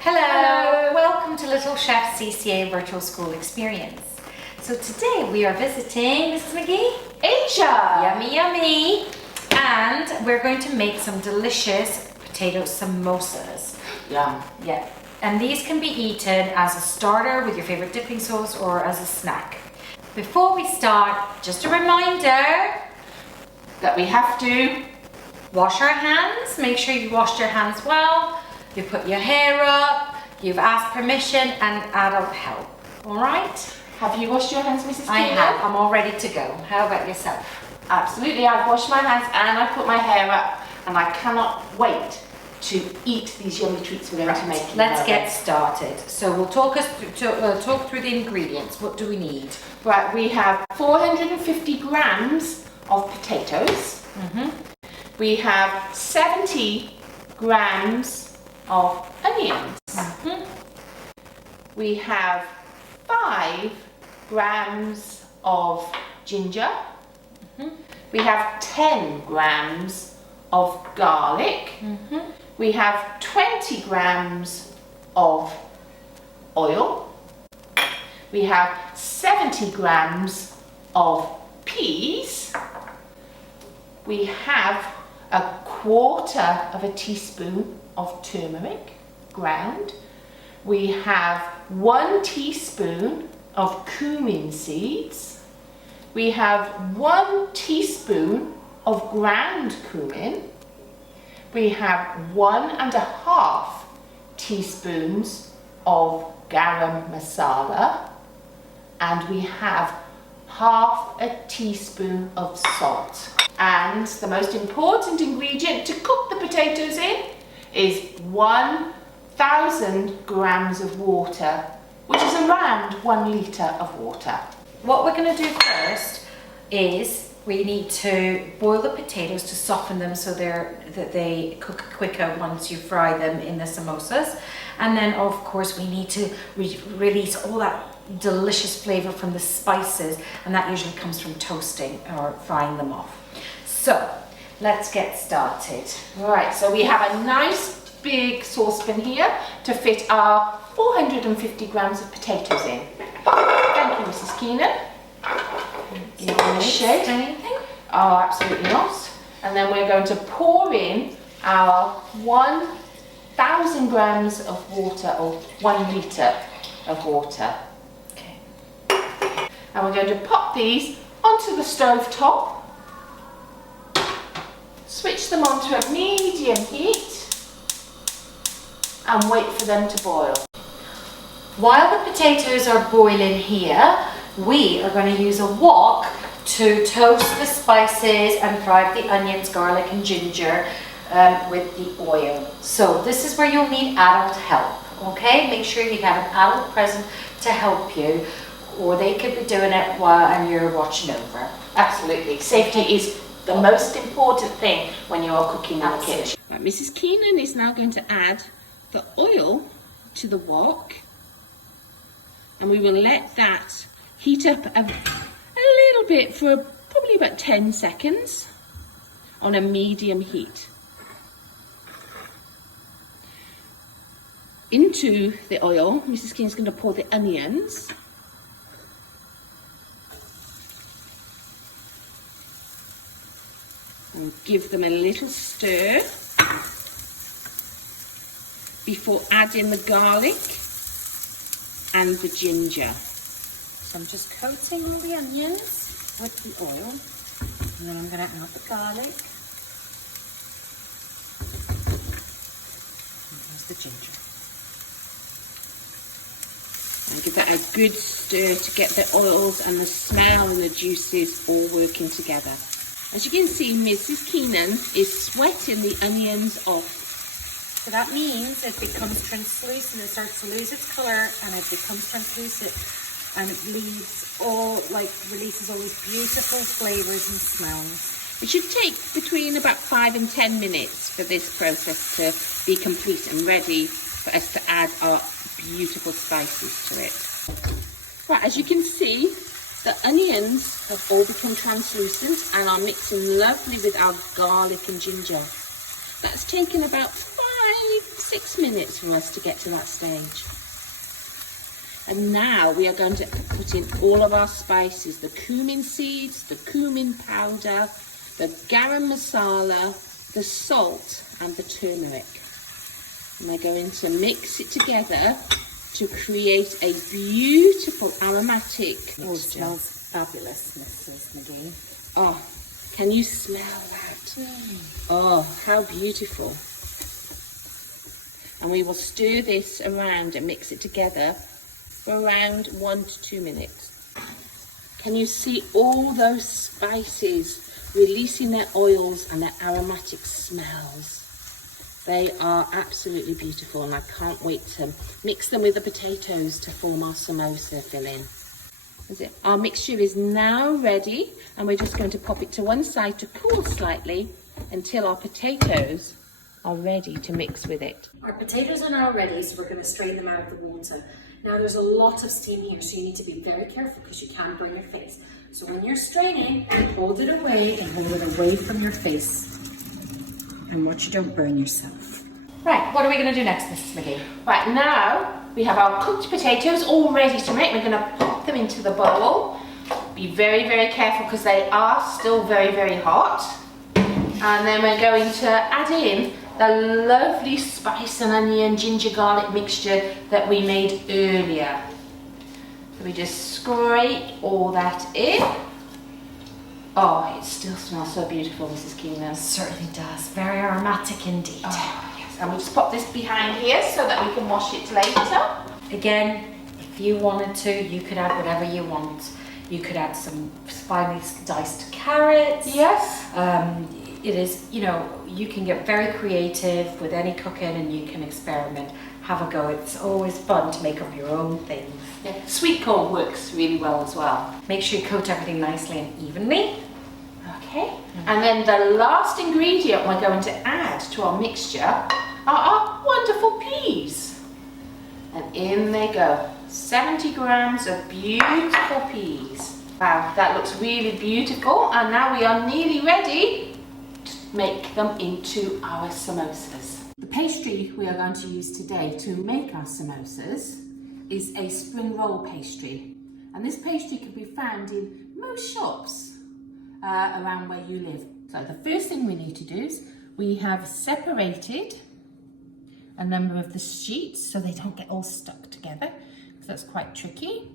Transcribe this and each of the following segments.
Hello, welcome to Little Chef CCA Virtual School Experience. So today we are visiting Mrs. Magee, Asia. Yummy, yummy. And we're going to make some delicious potato samosas. Yum. Yeah, and these can be eaten as a starter with your favorite dipping sauce or as a snack. Before we start, just a reminder That we have to wash our hands. Make sure you washed your hands well. You put your hair up, you've asked permission and adult help, all right? Have you washed your hands, Mrs. Keenan? I have, I'm all ready to go. How about yourself? Absolutely, I've washed my hands and I've put my hair up and I cannot wait to eat these yummy treats we're going to make. Let's get started. So we'll talk through the ingredients. What do we need? Right, we have 450 grams of potatoes. We have 70 grams of onions. We have 5 grams of ginger. We have 10 grams of garlic. We have 20 grams of oil. We have 70 grams of peas. We have a quarter of a teaspoon of turmeric ground. We have 1 teaspoon of cumin seeds. We have 1 teaspoon of ground cumin. We have 1.5 teaspoons of garam masala, and we have half a teaspoon of salt. And the most important ingredient to cook the potatoes in is 1,000 grams of water, which is around 1 litre of water. What we're going to do first is we need to boil the potatoes to soften them so that they cook quicker once you fry them in the samosas. And then of course we need to release all that delicious flavour from the spices, and that usually comes from toasting or frying them off. So let's get started. Right, so we have a nice big saucepan here to fit our 450 grams of potatoes in. Thank you, Mrs. Keenan. Anything? Oh, absolutely not. And then we're going to pour in our 1,000 grams of water, or 1 litre of water. Okay. And we're going to pop these onto the stove top. Switch them onto a medium heat and wait for them to boil. While the potatoes are boiling here, we are going to use a wok to toast the spices and fry the onions, garlic and ginger with the oil. So this is where you'll need adult help, okay? Make sure you have an adult present to help you, or they could be doing it while you're watching over. Absolutely. Safety is the most important thing when you are cooking in the kitchen. Right, Mrs. Keenan is now going to add the oil to the wok, and we will let that heat up a little bit for probably about 10 seconds on a medium heat. Into the oil, Mrs. Keenan's going to pour the onions. And give them a little stir before adding the garlic and the ginger. So I'm just coating all the onions with the oil, and then I'm going to add the garlic. And there's the ginger. And give that a good stir to get the oils and the smell and the juices all working together. As you can see, Mrs. Keenan is sweating the onions off. So that means it becomes translucent, it starts to lose its colour and it becomes translucent, and it releases all these beautiful flavours and smells. It should take between about 5 and 10 minutes for this process to be complete and ready for us to add our beautiful spices to it. Right, as you can see, the onions have all become translucent and are mixing lovely with our garlic and ginger. That's taken about 5 6 minutes for us to get to that stage. And now we are going to put in all of our spices, the cumin seeds, the cumin powder, the garam masala, the salt and the turmeric. And we're going to mix it together to create a beautiful aromatic mixture. Oh, it smells fabulous, Mrs. Magee. Oh, can you smell that? Oh, how beautiful. And we will stir this around and mix it together for around 1 to 2 minutes. Can you see all those spices releasing their oils and their aromatic smells? They are absolutely beautiful, and I can't wait to mix them with the potatoes to form our samosa filling. Our mixture is now ready, and we're just going to pop it to one side to cool slightly until our potatoes are ready to mix with it. Our potatoes are now ready, so we're going to strain them out of the water. Now there's a lot of steam here, so you need to be very careful because you can burn your face. So when you're straining, hold it away and hold it away from your face. And watch you don't burn yourself. Right, what are we going to do next, Mrs. Magee? Right, now we have our cooked potatoes all ready to make. We're going to pop them into the bowl. Be very, very careful because they are still very, very hot. And then we're going to add in the lovely spice and onion ginger garlic mixture that we made earlier. So we just scrape all that in. Oh, it still smells so beautiful, Mrs. Keenan. It certainly does. Very aromatic indeed. Oh, yes. And we'll just pop this behind here so that we can wash it later. Again, if you wanted to, you could add whatever you want. You could add some finely diced carrots. Yes. It is, you know, you can get very creative with any cooking and you can experiment. Have a go. It's always fun to make up your own things. Yeah. Sweet corn works really well as well. Make sure you coat everything nicely and evenly. Okay. And then the last ingredient we're going to add to our mixture are our wonderful peas. And in they go. 70 grams of beautiful peas. Wow, that looks really beautiful. And now we are nearly ready to make them into our samosas. The pastry we are going to use today to make our samosas is a spring roll pastry. And this pastry can be found in most shops around where you live. So the first thing we need to do is we have separated a number of the sheets so they don't get all stuck together, because that's quite tricky.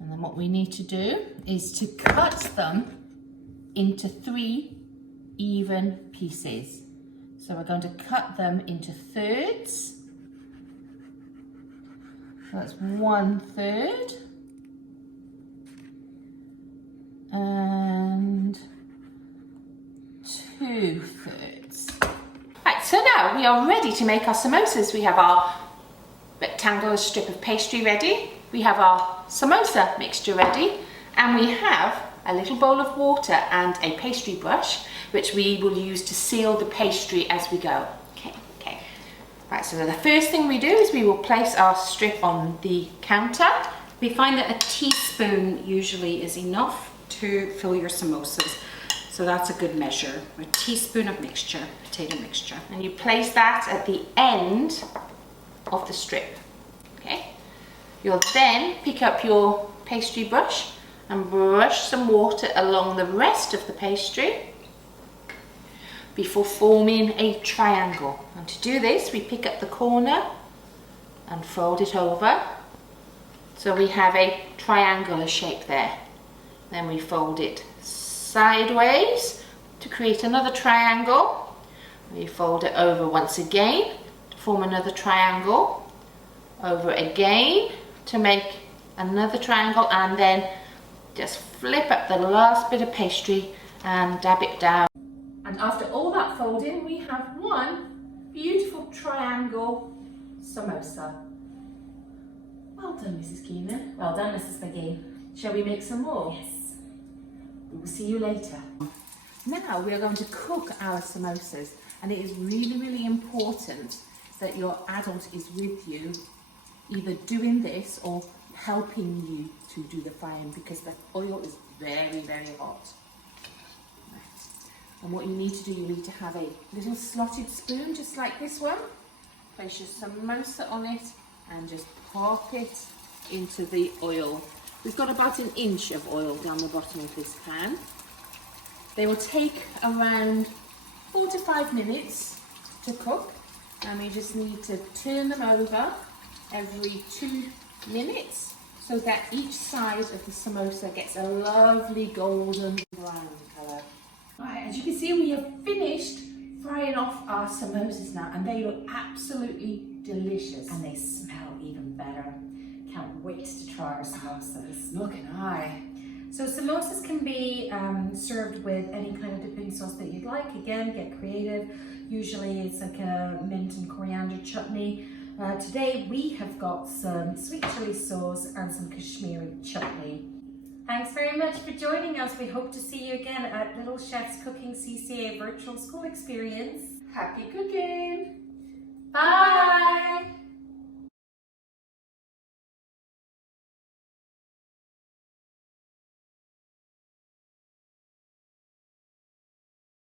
And then what we need to do is to cut them into 3 even pieces. So we're going to cut them into thirds. So that's 1/3. And 2/3. Right, so now we are ready to make our samosas. We have our rectangular strip of pastry ready, we have our samosa mixture ready, and we have a little bowl of water and a pastry brush, which we will use to seal the pastry as we go. Okay. Right, so the first thing we do is we will place our strip on the counter. We find that a teaspoon usually is enough to fill your samosas. So that's a good measure. A teaspoon of mixture, potato mixture. And you place that at the end of the strip. Okay. You'll then pick up your pastry brush and brush some water along the rest of the pastry before forming a triangle. And to do this, we pick up the corner and fold it over. So we have a triangular shape there. Then we fold it sideways to create another triangle. We fold it over once again to form another triangle. Over again to make another triangle, and then just flip up the last bit of pastry and dab it down. And after all that folding, we have one beautiful triangle samosa. Well done, Mrs. Keenan. Well done, Mrs. Magee. Shall we make some more? Yes. We will see you later. Now we are going to cook our samosas, and it is really, really important that your adult is with you, either doing this or helping you to do the frying, because the oil is very, very hot. Right. And what you need to do, you need to have a little slotted spoon, just like this one. Place your samosa on it and just pop it into the oil. We've got about an inch of oil down the bottom of this pan. They will take around 4 to 5 minutes to cook, and we just need to turn them over every 2 minutes so that each side of the samosa gets a lovely golden brown colour. Right, as you can see, we have finished frying off our samosas now, and they look absolutely delicious. And they smell even better. Can't wait to try our samosas. Look and I. So samosas can be served with any kind of dipping sauce that you'd like. Again, get creative. Usually it's like a mint and coriander chutney. Today we have got some sweet chili sauce and some Kashmiri chutney. Thanks very much for joining us. We hope to see you again at Little Chef's Cooking CCA Virtual School Experience. Happy cooking!